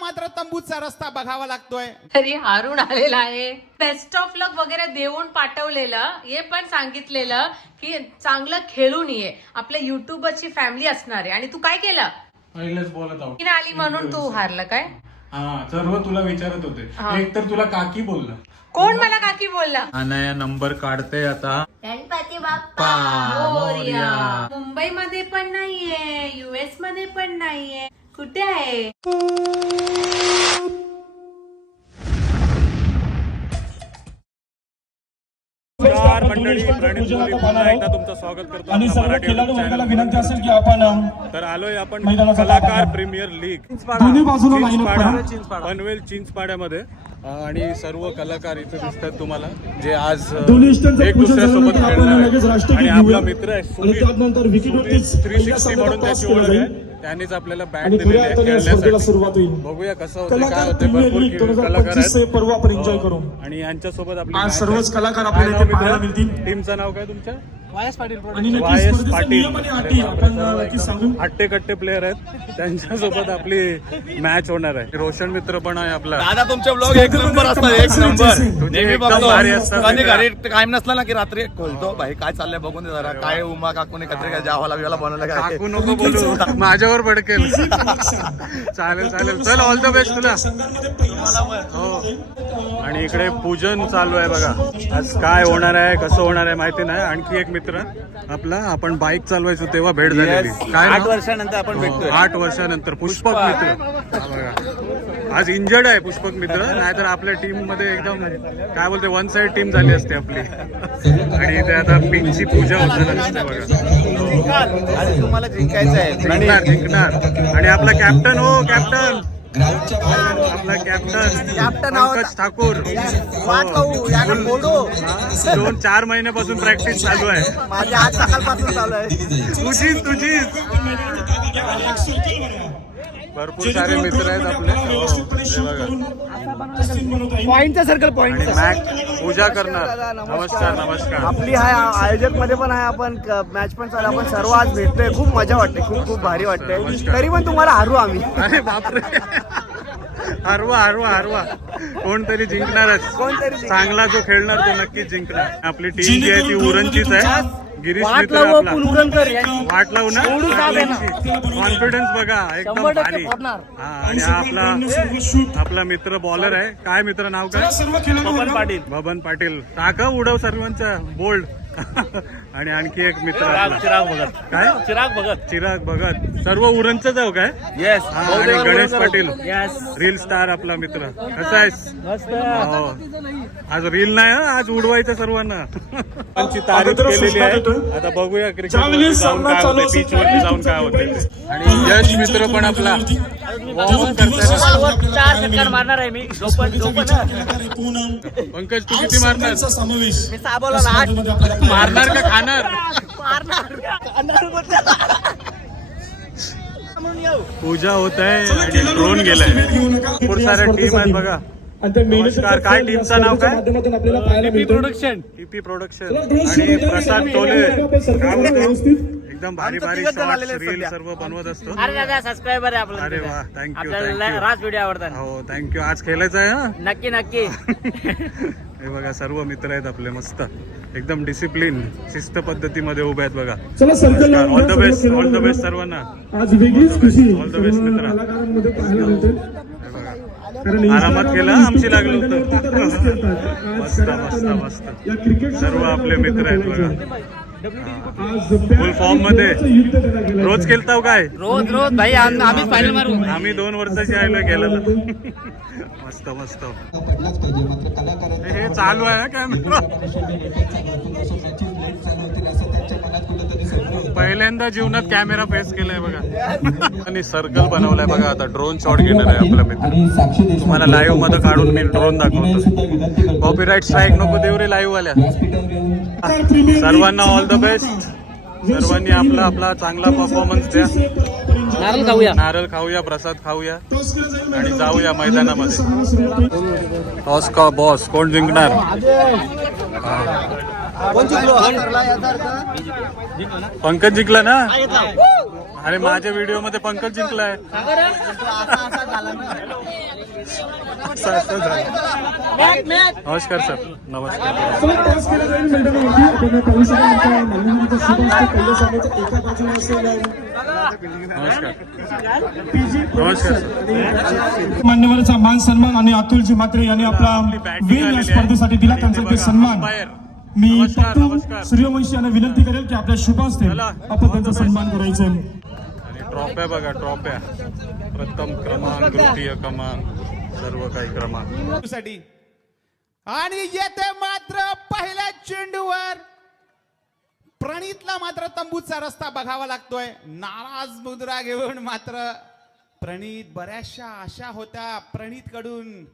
मात्र तंबूचा रस्ता बघावा लागतोय. तरी हारून आलेला आहे. बेस्ट ऑफ लक वगैरे देऊन पाठवलेलं हे पण सांगितलेलं की चांगलं खेळून ये. आपल्या युट्यूबरची फॅमिली असणार आहे. आणि तू काय केलं? पहिलेच बोलत आहोत. की नाही आली म्हणून तू हारलं काय? हा सर्व तुला विचारत होते. हा. एक तर तुला काकी बोलला. कोण मला काकी बोलला? अनाया नंबर काढते आता. गणपती बाप्पा मोरया. मुंबईमध्ये पण नाहीये युएसमध्ये पण नाहीये. कुठे आहे नमस्कार मंडळी प्रणित मोदी पुन्हा एकदा तुमचं स्वागत करतो आणि आपल्या सर्व मराठी खेळाडू YouTube वर्गाला channel विनंती वर. असेल की आपण अ, तर आलोय आपण मैदानाचा कलाकार आहे. प्रीमियर लीग दोन्ही बाजूला line up करा. चिंचपाडा पनवेल चिंचपाड्यामध्ये अं, आणि सर्व कलाकार इथे दिसतात तुम्हाला जे आज अं, दोन्ही इष्टांचं एक पूजन दुसऱ्यासोबत खेळणार आपण आहे. लगेच राष्ट्रगीत आणि आपला घेऊया. मित्र आहे आणि सुमित त्यानंतर विकेटवरतीच थ्री पहिल्या सिक्स्टी म्हणून त्याची केला ओळख जाईल. त्यांनीच आपल्याला बॅट दिलेली सुरुवात होईल. बघूया कसं होतं काय होते भरपूर कलाकार आहेत. हो. करू. आणि यांच्यासोबत आपली आज match सर्वच. कलाकार आपल्याला टीमचं नाव काय तुमच्या वाय एस पाटील. हट्टे कट्टे प्लेअर आहेत. त्यांच्यासोबत आपली मॅच होणार आहे. रोशन मित्र पण आहे आपला. दादा तुमचे ब्लॉग एक नंबर असतात एक नंबर नेहमी बघतो. कायम नसला ना की रात्री खोलतो. भाई काय चाललंय बघून दे जरा. काय उमा काकूने कत्री काय जावाला बिवाला बनवलं काय काकू नको बोलू. माझ्यावर भडकेल. चालेल चालेल. चल ऑल द बेस्ट तुला हो. आणि इकडे पूजन चालू आहे बघा. आज काय होणार आहे कसं होणार आहे माहिती नाही. आणखी एक मित्र आपला आपण बाईक चालवायचो तेव्हा भेट झालेली. काय आठ? वर्षानंतर आपण हो, भेटतोय. आठ वर्षानंतर. पुष्पक मित्र. हा. आज इंजर्ड आहे पुष्पक मित्र. नाहीतर आपल्या टीममध्ये एकदम काय बोलते वन साइड टीम झाली असते आपली. आणि इथे आता पिंकची पूजा होताना दिसते बघा. आणि तुम्हाला जिंकायचं आहे. जिंकणार जिंकणार. आणि आपला कॅप्टन हो कॅप्टन आपला कॅप्टन कॅप्टन. पंकज ठाकूर. दोन चार महिन्यापासून प्रॅक्टिस चालू आहे. माझी आज सकाळपासून चालू आहे. तुझीच तुझीच भरपूर सारे मित्र आहेत आपले. पॉईंटचा सर्कल पॉईंट आणि मॅक पूजा करणार. नमस्कार नमस्कार. आपली हाय आयोजकमध्ये पण आहे आपण. मॅच पण चालू आपण सर्व आज भेटतोय. खूप मजा वाटते. खूप खूप भारी वाटते. तरी पण तुम्हाला हारू आम्ही. अरे बापरे. हरवा हरवा हरवा. कोणतरी जिंकणारच. कोणतरी. चांगला जो खेळणार तो नक्कीच जिंकणार. आपली टीम जी आहे ती उरणचीच आहे. गिरीश वाट मित्र लावू आपला. पुलकरणकर यांची. वाट लावू ना? आहे. कॉन्फिडन्स बघा एकदम शंभर टक्के भारी. फोडणार. हा आणि हा आपला आपला मित्र बॉलर आहे. काय मित्र नाव काय? सर्व खेळाडू बबन पाटील. बबन पाटील. टाका उडव सर्वांचा. बोल्ड आणि आणखी एक मित्र आपला. चिराग भगत. काय? चिराग भगत. चिराग भगत. सर्व उरणच जाऊ काय? येस हा, आणि Ganesh Patil. Yes reel star आपला मित्र. कसा आहेस? मस्त. हो. आज रील नाही हं, आज उडवायचं सर्वांना. त्यांची तारीफ केलेली आहे. आता बघूया क्रिकेट जाऊन काय चालू होते असेल. बीच वरती जाऊन काय होते आणि यश मित्र पण आपला. चार चक्कर मारणार आहे मी. पंकज तू किती मारणार? समावेश. मी साबवला ना आठ मारणार का खाणार? पूजा होत आहे आणि ड्रोन गेलाय. भरपूर साऱ्या टीम आहेत बघा. नमस्कार. काय टीमचं नाव काय? प्रोडक्शन टीपी प्रोडक्शन आणि. प्रसाद टोले एकदम भारी भारी शॉर्ट्स रील. सर्व बनवत असतो. अरे दादा सबस्क्रायबर आहे आपल्याला अरे. वा थँक्यू आपल्याला राज व्हिडिओ आवडतात. हो थँक्यू आज खेळायचं आहे हा? नक्की नक्की. हे बघा सर्व मित्र आहेत आपले मस्त. एकदम डिसिप्लिन शिस्त पद्धतीमध्ये उभे आहेत बघा. All the best all the. Best सर्वांना. आज वेगळीच खुशी the best, सर्व मित्रा. आरामात केलं, आमची लागलं होतं. मस्त, मस्त, मस्त. सर्व आपले मित्र आहेत बघा. फुल फॉर्ममध्ये. रोज खेळताव काय? रोज रोज भाई आम- आम्हीच फायनल मारू. आम्ही दोन वर्षाची आलोय गेलेलं. मस्त मस्त. हे चालू आहे कॅमेरा पहिल्यांदा जीवनात कॅमेरा फेस केलाय बघा. आणि सर्कल बनवलाय बघा आता. ड्रोन शॉट घेणार आहे आपला मित्र. तुम्हाला लाईव्हमध्ये काढून मी ड्रोन दाखवतो. कॉपीराईट स्ट्राईक नको देऊ रे लाईव्ह वाल्या. सर्वांना ऑल द बेस्ट सर्वांनी आपला आपला चांगला परफॉर्मन्स द्या. नारळ खाऊया. नारळ खाऊया प्रसाद खाऊया. आणि जाऊया मैदानामध्ये. टॉस का बॉस कोण जिंकणार? पंकज जिंकला ना? अरे माझ्या व्हिडिओमध्ये पंकज जिंकलाय. नमस्कार सर. नमस्कार. मान्यवरांचा मान सन्मान आणि अतुलजी मात्रे यांनी आपला स्पर्धेसाठी दिला त्यांचा ते सन्मान. मी. सूर्यवंशी यांना विनंती करेल की आपल्या शुभ असते आपण त्यांचा सन्मान करायचा आहे. ट्रॉफ्या बघा ट्रॉफ्या प्रथम क्रमांक द्वितीय क्रमांक सर्व काही क्रमांक. साठी. आणि येते मात्र पहिल्या चेंडूवर. प्रणितला मात्र तंबूचा रस्ता बघावा लागतोय. नाराज मुद्रा घेऊन मात्र प्रणित बऱ्याचशा आशा होत्या प्रणित कडून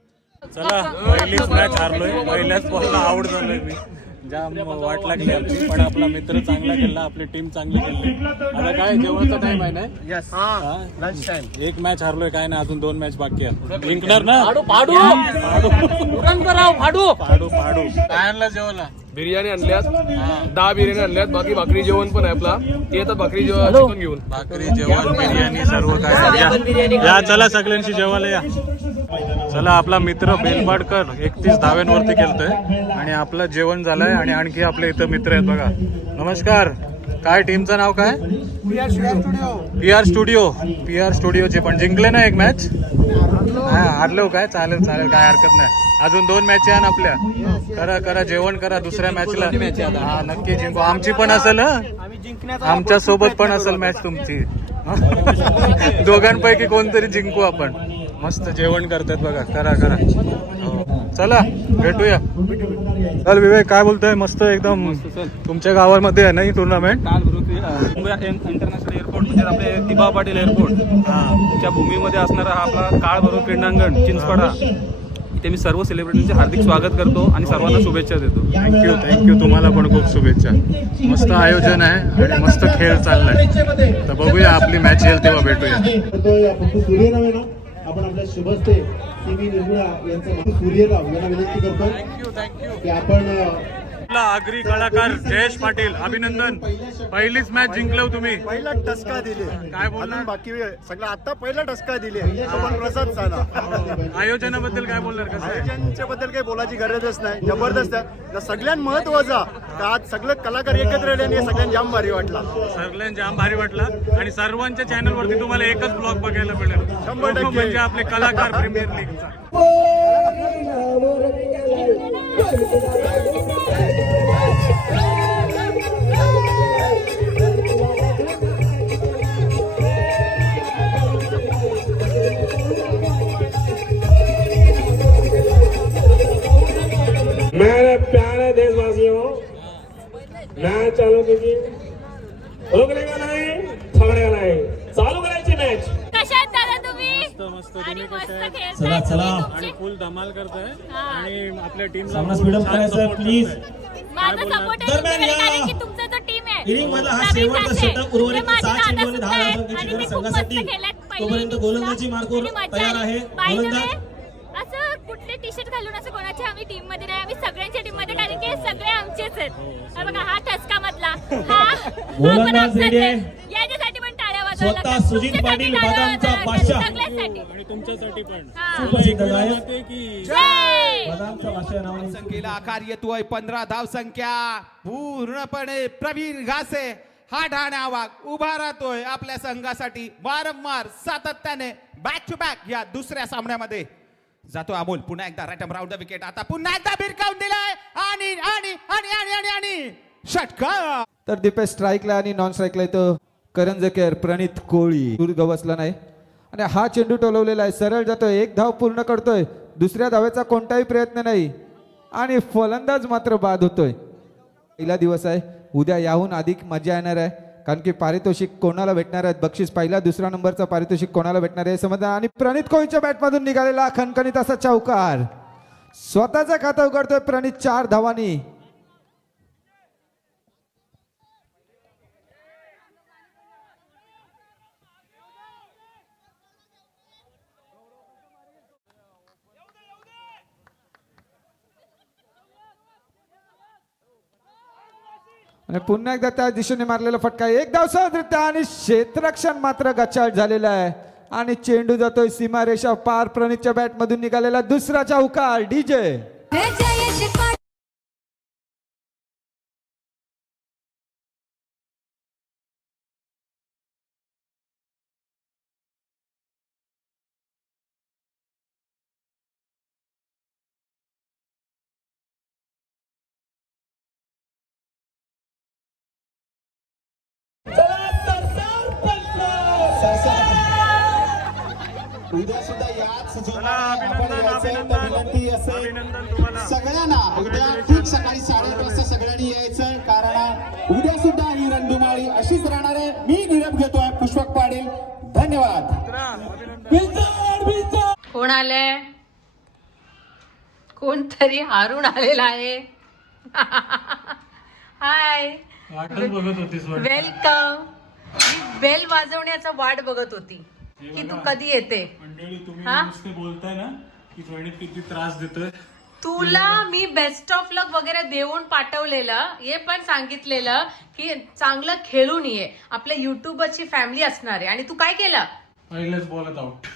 चला पहिलीच मॅच हारलोय. पहिल्याच बॉलला आउट झालोय मी. जाम वाट लागली आमची पण आपला मित्र चांगला खेळला आपली टीम चांगली खेळली. आता काय जेवणाचा टाइम आहे ना? लंच टाइम एक मॅच हारलोय काय नाही अजून दोन मॅच बाकी आहेत. जिंकणार ना? फाडू फाडू फाडू पाडू. पाडू! काय आणलं जेवायला बिर्याणी आणल्यात दहा बिर्याणी आणल्यात बाकी भाकरी जेवण पण आहे आपला. ते येतात भाकरी जेवण घेऊन. भाकरी जेवण बिर्याणी सर्व काय या. या चला सगळ्यांशी जेवायला या. चला आपला मित्र बेलपाडकर एकतीस धाव्यांवरती खेळतोय आणि आपलं जेवण झालंय आणि आणखी आपले इथं मित्र आहेत बघा. नमस्कार. काय टीमचं नाव काय? P R studio P R स्टुडिओचे पण जिंकले ना एक मॅच हा हारलो काय? चालेल चालेल काय हरकत नाही. अजून दोन मॅच आहे ना आपल्या? करा करा जेवण करा दुसऱ्या मॅचला हा नक्की जिंकू. आमची पण असेल? आमच्यासोबत पण असेल मॅच तुमची. दोघांपैकी कोणतरी जिंकू आपण. मस्त जेवण करतात बघा करा करा. हो. चला भेटूया. चल विवेक काय बोलतोय? मस्त एकदम तुमच्या गावामध्ये आहे ना ही टुर्नामेंट काल इंटरनॅशनल एअरपोर्ट म्हणजे आपले दिबा पाटील एअरपोर्ट च्या भूमीमध्ये असणारा हा आपला काळ भरून क्रीडांगण चिंचपाडा. इथे मी सर्व सेलिब्रिटींचे हार्दिक स्वागत करतो आणि सर्वांना शुभेच्छा देतो. थँक्यू थँक्यू तुम्हाला पण खूप शुभेच्छा. मस्त आयोजन आहे आणि मस्त खेळ चाललाय. तर बघूया आपली मॅच येईल तेव्हा भेटूया. आपण आपल्या शुभस्ते टी व्ही निर्मळा यांचा सूर्यराव यांना विनंती करतो की आपण आपला आगरी कलाकार जयेश पाटील अभिनंदन पहिलीच मॅच जिंकलो तुम्ही पहिला टसका दिले काय बोलणार? बाकी सगळं आता पहिला टसका दिले आपण प्रसाद झाला आयोजनाबद्दल काय बोलणार कसं आयोजनच्या बद्दल काही बोलायची गरजच नाही जबरदस्त आहे न सगळ्यात महत्त्वाचा का आज सगळे कलाकार एकत्र आले आणि सगळ्यांना जाम भारी वाटला सगळ्यांना जाम भारी वाटला आणि सर्वांच्या चॅनल वरती तुम्हाला एकच ब्लॉग बघायला मिळेल शंभर टक्के. म्हणजे आपले कलाकार प्रीमियर लीगचा मेरे प्यारे देशवासियों मॅच चालू कीजिए रोकने का नाही थांबने का नाही चालू करायची मॅच कशात दादा तुम्ही मस्त आणि तुम्ही चला. तुमचे- आणि फुल धमाल करताय हा. आणि आपल्या टीमला सामना up करायचा please. माझा सपोर्ट आहे दरम्यान तुमच्याकडे या- कारण की तुमचा जो टीम आहे इनिंग मधला हा शेवटचा षटक उर्वरित ते माझ्या सहा दादा चेंडूमध्ये सुद्धा दहा धावांची मस्त संघासाठी तोपर्यंत गोलंदाजी मजा तयार. आहे. गोलंदाज- कुठले टी शर्ट घालून असं कोणाच्या आम्ही टीममध्ये नाही आम्ही सगळ्यांच्या टीममध्ये कारण की हे सगळे आमचेच आहेत हा बघा हा ठसका मधला हा हा पण गोलंदाज आमचाच ready आहे. आहे. याच्यासाठी पण टाळ्या वाजवायला स्वतः लागतात. सुजित तुमच्यासाठी पाटील, टाळ्या बदामचा वाजवायला बादशाह. लागतात. सगळ्यांसाठी आणि तुमच्यासाठी पण हा. सुप्रसिद्ध गायक जय बदामचा भाषा नावाने संख्येला आकार येतोय पंधरा धाव संख्या पूर्णपणे प्रवीण घासे हा ढाण्या वाघ उभा राहतोय आपल्या संघासाठी वारंवार सातत्याने बॅक टू बॅक या दुसऱ्या सामन्यामध्ये जातो अमोल. पुन्हा एकदा रॅटम राऊंड द विकेट आता पुन्हा एकदा भिरकावून दिलाय. आणि आणि आणि आणि आणि आणि. षटकार. तर दीपेश स्ट्राईकला आणि नॉन स्ट्राईकला इथं करंजकेर प्रणित कोळी. दूर गवसला नाही. आणि हा चेंडू टोलवलेला आहे. सरळ जातोय. एक धाव पूर्ण करतोय. दुसऱ्या धावेचा कोणताही प्रयत्न नाही. आणि फलंदाज मात्र बाद होतोय. पहिला दिवस आहे. उद्या याहून अधिक मजा येणार आहे. कारण की पारितोषिक कोणाला भेटणार आहेत? बक्षीस पहिला दुसरा नंबरचा पारितोषिक कोणाला भेटणार आहे? समजा आणि प्रणित कोहलीच्या बॅटमधून निघालेला खणखणीत असा चौकार. स्वतःचा खाता उघडतोय प्रणित चार धावानी. आणि पुन्हा एकदा त्या दिशेने मारलेला फटका. एक धाव सहजरित्या आणि क्षेत्ररक्षण मात्र गचाळ झालेलं आहे. आणि चेंडू जातोय सीमारेषा पार प्रणितच्या बॅटमधून निघालेला दुसरा चौकार डीजे. उद्या सुद्धा याच विनंती असेल सगळ्यांना उद्या खूप सकाळी साडेआठ वाजता सगळ्यांनी यायचं कारण उद्या सुद्धा ही रणधुमाळी अशीच राहणार आहे. मी निरोप घेतोय पुष्पक पाटील. धन्यवाद. कोण आलंय? कोणतरी हारून आलेला आहे. हाय. वेलकम. मी बेल वाजवण्याचा वाट बघत होती की तू कधी येते? मंडळी तुम्ही हा? नुसते बोलताय ना की प्रणित किती त्रास देतोय. तुला मी बेस्ट ऑफ लक वगैरे देऊन पाठवलेलं हे पण सांगितलेलं की चांगलं खेळून ये. आपल्या युट्यूबरची फॅमिली असणार आहे. आणि तू काय केलं? पहिलेच बोलत आउट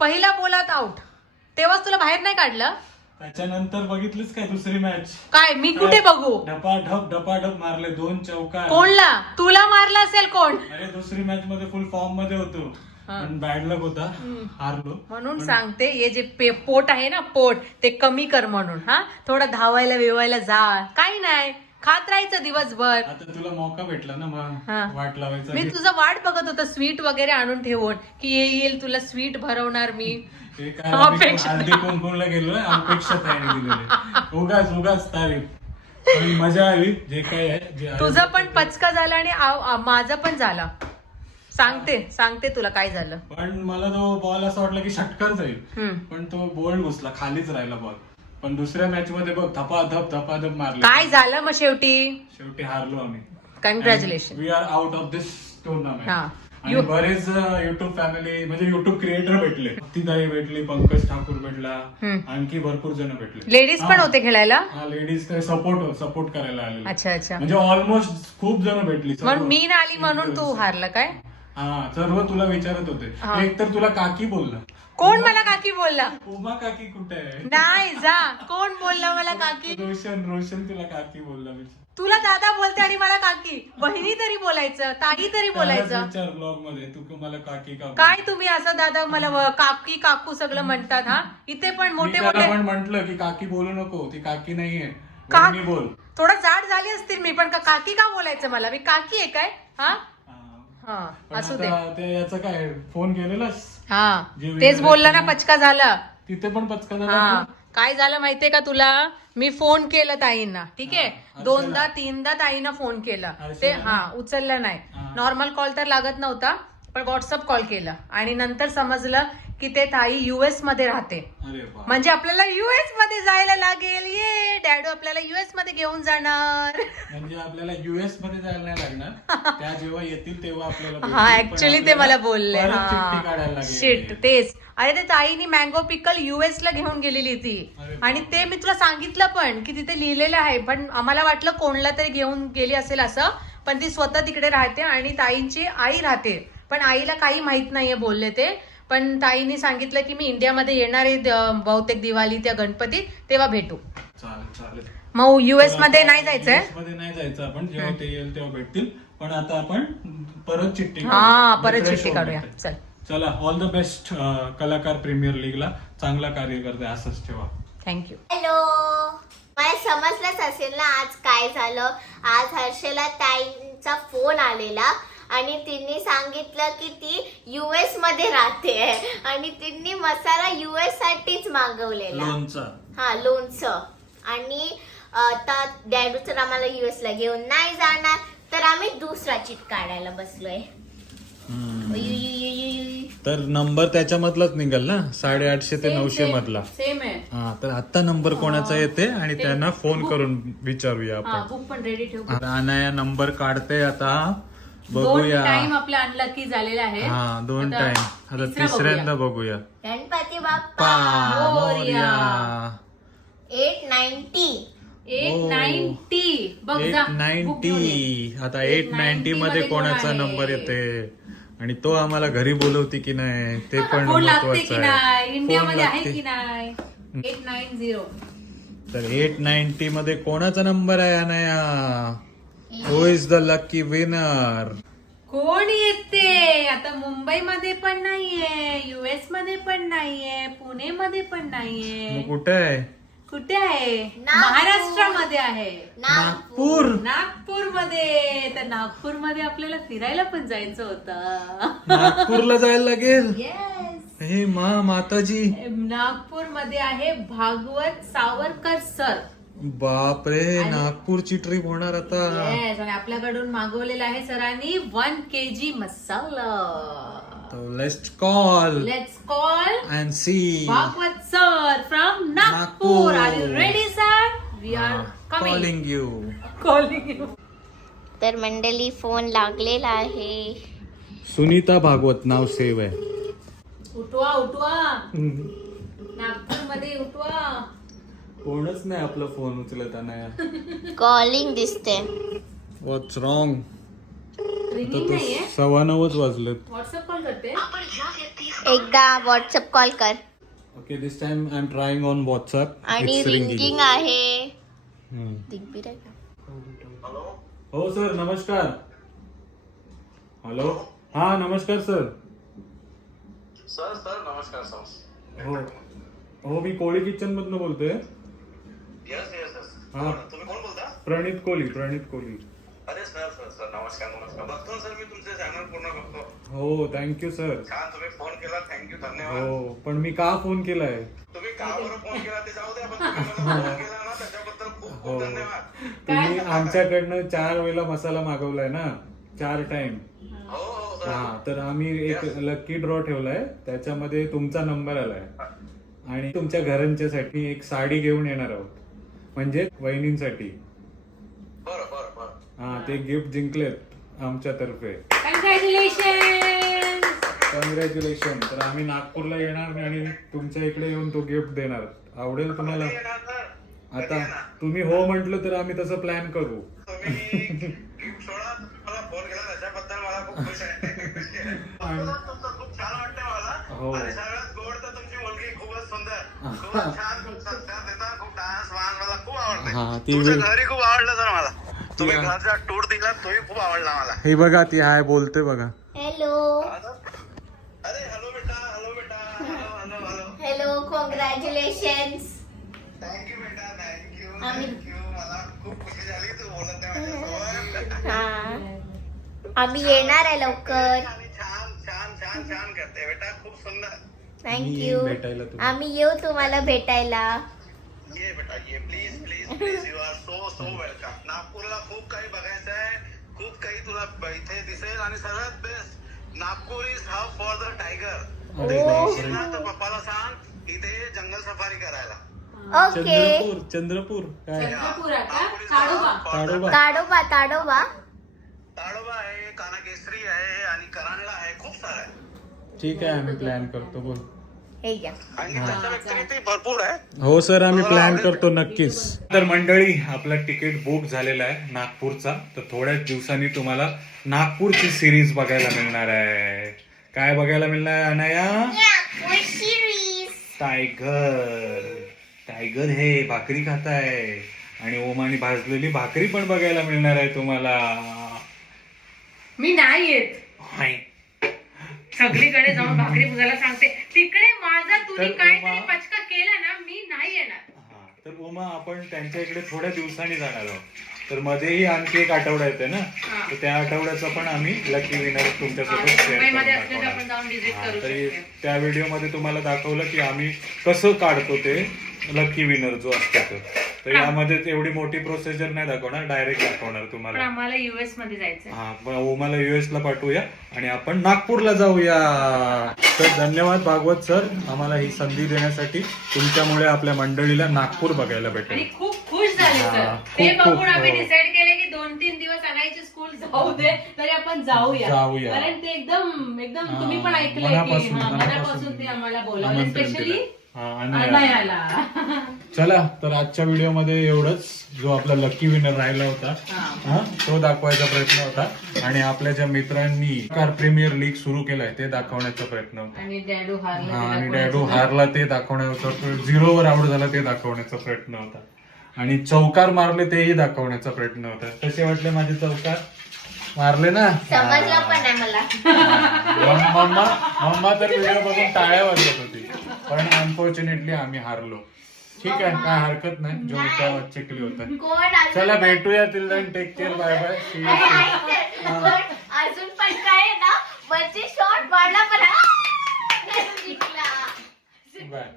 पहिला बोलात आउट तेव्हाच तुला बाहेर नाही काढलं? त्याच्यानंतर बघितलीच काय दुसरी मॅच काय? मी कुठे बघू? ढपाढप ढपाढप मारले दोन चौकार. कोणला? तुला मारला असेल कोण? अरे दुसरी मॅच मध्ये फुल फॉर्ममध्ये होतो. पण बॅड लक होता. हारलो. म्हणून सांगते हे जे पे- पोट आहे ना पोट ते कमी कर म्हणून हा. थोडं धावायला बिवायला जा. काही नाही. खात राहायचं दिवसभर. आता तुला मौका भेटला ना. मग वाट लावायचा. मी तुझं वाट बघत होतं स्वीट वगैरे आणून ठेवून की येईल तुला स्वीट भरवणार मी. कुंकुमला गेलोय अपेक्षा उगाच उगाच तारीफ. पण मजा आली जे काय आहे. तुझं पण पचका झाला आणि माझं पण झाला. सांगते सांगते तुला काय झालं. पण मला तो बॉल असं वाटलं की षटकार जाईल. पण तो बोल्ड घुसला खालीच राहिला बॉल पण दुसऱ्या मॅच मध्ये बघ धपाधप धपाधप मारले. काय झालं मग शेवटी? शेवटी हारलो आम्ही. Congratulation we are out of this tournament. आणि बरेच युट्यूब फॅमिली म्हणजे युट्यूब क्रिएटर भेटले. भक्तीदाई भेटली पंकज ठाकूर भेटला. आणखी भरपूर जण भेटले. लेडीज पण होते खेळायला? लेडीज काय सपोर्ट सपोर्ट करायला आले अच्छा अच्छा. म्हणजे ऑलमोस्ट खूप जण भेटली. मी ना आली म्हणून तू हारला काय? हा सर्व तुला विचारत होते. एक तर तुला काकी बोलला. कोण मला काकी बोलला? उमा काकी कुठे आहे? नाही जा. कोण बोलला मला काकी? रोशन रोशन तुला काकी बोलला विचार. तुला दादा बोलते आणि मला काकी. बहिणी तरी बोलायचं ताई तरी बोलायचं. विचार ब्लॉगमध्ये. तू मला काकी का काय तुम्ही असं दादा मला व- काकी काकू सगळं म्हणतात हा? इथे पण मोठे मोठे पण म्हंटल की काकी बोलू नको ती काकी नाहीये का- वहिनी बोल. थोडं जाड झाली असतील मी पण का काकी का बोलायचं मला? मी काकी आहे काय? हा? हा. हा पण असू दे. आता याचं काय फोन केलेलास हा जे तेच बोलला ना पचका झाला. तिथे पण पचका हा झाला काय झालं माहितीये का तुला? मी फोन केलं ताईंना ठीक आहे? दोनदा तीनदा ताईनं फोन केला. ते हा उचलला नाही. नॉर्मल कॉल तर लागत नव्हता पण व्हॉट्सअप कॉल केला. आणि नंतर समजलं की ते ताई युएसमध्ये राहते. म्हणजे आपल्याला युएसमध्ये जायला लागेल. ये डॅडू आपल्याला युएसमध्ये घेऊन जाणार. म्हणजे आपल्याला युएसमध्ये जायला नाही लागणार. त्या जेव्हा येतील तेव्हा आपल्याला. हा ऍक्च्युली ते मला बोलले. हा. शिट तेच. अरे ते ताईनी मँगो पिकल युएस ला घेऊन गेलेली ती. आणि ते मी तुला सांगितलं पण की तिथे लिहिलेलं आहे पण आम्हाला वाटलं कोणला तरी घेऊन गेली असेल असं. पण ती स्वतः तिकडे राहते आणि ताईंची आई राहते. पण आईला काही माहीत नाहीये बोलले ते. पण ताईने सांगितलं की मी इंडियामध्ये येणार आहे बहुतेक दिवाळी त्या गणपतीत तेव्हा भेटू. चालेल चालेल. मग युएसमध्ये नाही जायचंय? मध्ये नाही जायचं आपण जेव्हा ते येईल तेव्हा भेटतील. पण आता आपण परत चिठ्ठी हा. परत चिठ्ठी काढूया. चल. चला ऑल द बेस्ट कलाकार प्रीमियर लीगला. चांगला कार्य करते असंच ठेवा. थँक्यू हॅलो मला समजलंच असेल ना आज काय झालं. आज हर्षला ताईंचा फोन आलेला. आणि तिने सांगितलं की ती युएसमध्ये राहते. आणि तिने मसाला युएस साठीच मागवलेला. लोणचा. हा लोणचं. आणि आता डॅडू तर आम्हाला युएस ला घेऊन नाही जाणार. तर आम्ही दुसरा चिट काढायला बसलोय. तर नंबर त्याच्यामधलाच निघाल ना? साडेआठशे ते नऊशे मधला. सेम आहे. हा तर आता नंबर कोणाचा येते आणि त्यांना फोन करून विचारूया हा आपण. बुक पण रेडी ठेव. अनाया नंबर काढते आता. दोन बघूया. टाइम आपला अनलकी झालेला आहे हा दोन आता टाइम आता तिसरा तिसऱ्यांदा बघूया. गणपती बाप्पा. पा Morya. Eight ninety eight ninety बघ एट जा. book घेऊन ये. नाईन्टी आता एट नाईन्टी मध्ये कोणाचा नंबर येते आणि तो आम्हाला घरी बोलवते की नाही ते पण फोन लागते महत्वाचं आहे. फोन इंडियामध्ये आहे लागते. की नाही? एट नाईन झिरो तर एट नाईन्टी मध्ये कोणाचा नंबर आहे Anaya? Who is the lucky winner कोण येते? आता मुंबईमध्ये पण नाहीये युएसमध्ये पण नाहीये पुणेमध्ये पण नाहीये. मग कुठे आहे? कुठे आहे? महाराष्ट्रामध्ये आहे. नागपूर. नागपूरमध्ये तर नागपूरमध्ये आपल्याला फिरायला पण जायचं होतं. नागपूरला जायला लागेल? येस हे मा माताजी नागपूरमध्ये आहे भागवत सावरकर सर. बापरे नागपूरची ट्रिप होणार आता. येस आणि आपल्याकडून मागवलेला आहे सरांनी one K G masala let's call let's call and C Bhagwat sir from Nagpur are you ready sir we are coming calling you calling you तर मंडळी फोन लागलेला आहे. सुनीता भागवत नाव सेव आहे. उठवा उठवा. नागपूरमध्ये उठवा. कोणच नाही आपला फोन उचलत अनाया कॉलिंग दिसते. वॉट्स रॉंग सव्वा नऊच वाजलेत. व्हॉट्सअप कॉल करते. एकदा व्हॉट्सअप कॉल कर. Okay this time I am trying on WhatsApp आणि रिंगिंग आहे. दिग्बीर आहे का? हो सर नमस्कार. हॅलो हा नमस्कार सर सर सर नमस्कार सर हो. हो मी कोळी किचन मधनं बोलतोय. यस यस यस हा. तुम्ही कोण बोलता? प्रणित कोहली प्रणित कोहली. अरे सर सर सर नमस्कार नमस्कार. बघतो सर मी तुमचे चॅनल पूर्ण बघतो. हो थँक्यू सर छान तुम्ही फोन केला. थँक्यू धन्यवाद. हो पण मी का फोन केलाय? तुम्ही का बरं फोन केला ते जाऊ द्या पण तुम्ही मला फोन केला ना त्याच्याबद्दल खूप हो. खूप धन्यवाद. तुम्ही आमच्याकडनं चार वेळेला मसाला मागवलाय ना? चार टाइम हो हो सर. हा तर आम्ही एक लकी ड्रॉ ठेवलाय. त्याच्यामध्ये तुमचा नंबर आलाय. आणि तुमच्या घरांच्यासाठी एक साडी घेऊन येणार आहोत. म्हणजे वहिनींसाठी. बरं बरं बरं. हा ते गिफ्ट जिंकलेत आमच्यातर्फे. कॉंग्रॅच्युलेशन कॉंग्रॅच्युलेशन तर आम्ही नागपूरला येणार आणि तुमच्या इकडे येऊन तो गिफ्ट देणार. आवडेल तुम्हाला? येणार आता तुम्ही हो म्हंटल तर आम्ही तसं प्लॅन करू. तुम्ही गिफ्ट सोडा तुम्ही मला फोन केला त्याच्याबद्दल मला खूप खुश आहे. तुमचं खूप छान वाटतंय हो. मला आणि सगळ्यात गोड तर तुमची मुलगी खूपच सुंदर. खूपच छान खूप संस्कार देता खूप डान्स वान मला खूप हा, ती तुमचं घरी खूप आवडलं सर मला. तुम्ही घरचा टूर दिला तोही खूप आवडला मला. हे बघा ती हाय बोलते बघा. हॅलो अरे हॅलो बेटा हॅलो बेटा hello hello hello hello congratulation thank you बेटा थँक्यू आम्ही- थँक्यू मला खूप खुशी झाली तू बोलत आहे माझ्यासोबत. हा. आम्ही येणार आहे लवकर. आणि छान छान छान छान करते बेटा खूप सुंदर. थँक्यू भेटायला. आम्ही येऊ तुम्हाला भेटायला. Please please please you are so so welcome नागपूरला खूप काही बघायचं आहे. खूप काही तुला इथे दिसेल आणि सगळ्यात best Nagpur is hub for the tiger ना तर पप्पाला सांग इथे जंगल सफारी करायला. ओके. चंद्रपूर चंद्रपूर काय? चंद्रपूर ताडोबा. ताडोबा. ताडोबा ताडोबा. आहे कानाकेसरी आहे आणि करांडला आहे. खूप सारं आहे. ठीक आहे आम्ही प्लॅन करतो. बोल. हे घ्या आणि त्याच्या व्यतिरिक्त भरपूर आहे. हो सर आम्ही प्लॅन करतो नक्कीच. तर मंडळी आपला तिकीट बुक झालेला आहे नागपूरचा. तर थोड्याच दिवसांनी तुम्हाला नागपूरची सिरीज बघायला मिळणार आहे. काय बघायला मिळणार आहे अनाया? टायगर. टायगर हे भाकरी खाताय. आणि ओमानी भाजलेली भाकरी पण बघायला मिळणार आहे तुम्हाला. मी नाही येत. हाय. सगळीकडे जाऊन भाकरी पुजायला सांगते. तिकडे माझा तुम्ही तर काहीतरी उमा- पचका केला ना मी नाही येणार. हा, तर उमा आपण त्यांच्या इकडे थोड्या दिवसांनी जाणार आहोत. तर मध्येही आणखी एक आठवडा येते ना? तर त्या आठवड्याचा पण आम्ही लकी विनर तुमच्यासोबत शेअर मुंबईमध्ये करून असलं तर आपण दाखवणार. जाऊन विजिट हा, करू तरी शकतो. त्या व्हिडिओमध्ये तुम्हाला दाखवलं की आम्ही कसं काढतो ते. लकी विनर जो असतो तो. तर यामध्ये एवढी मोठी प्रोसिजर नाही दाखवणार डायरेक्ट दाखवणार पण तुम्हाला आम्हाला युएसमध्ये जायचं हा मग ओमाला युएस ला पाठवूया आणि आपण नागपूरला जाऊया. तर धन्यवाद भागवत सर आम्हाला ही संधी देण्यासाठी. तुमच्यामुळे आपल्या मंडळीला नागपूर बघायला आणि भेटेल खूप खुश झाले हा, सर ते खूप, बघून आम्ही हो. डिसाईड केले की दोन तीन दिवस आणायची स्कूल जाऊ दे तरी आपण जाऊया. जाऊया. कारण ते एकदम एकदम तुम्ही पण ऐकलंय की मनापासून- हा, मनापासून मनापासून. ते आम्हाला बोलावलं. आमंत्रण स्पेशली दिलं. चला तर आजच्या व्हिडिओमध्ये एवढंच. जो आपला लकी विनर राहिला होता. हा, तो दाखवायचा प्रयत्न होता. आणि आपल्या ज्या मित्रांनी कार प्रीमियर लीग सुरू केलाय ते दाखवण्याचा प्रयत्न होता. आणि डॅडू हा आणि डॅडू हारला ते दाखवण्याचा झिरोवर आउट झाला ते दाखवण्याचा प्रयत्न होता. आणि चौकार मारले तेही दाखवण्याचा प्रयत्न होता. कसे वाटले माझे चौकार? मारले ना? समजलं पण नाही मला. मम- मम्मा मम्मा तर व्हिडिओ बघून टाळ्या वाजवत होती. पण अनफॉर्च्युनेटली आम्ही हारलो. ठीक आहे काय हरकत नाही जो होता. चिकली होता चला भेटूया तिल टेक केअर बाय बाय अजून पण काय ना? वरची शॉट मारला पण बाय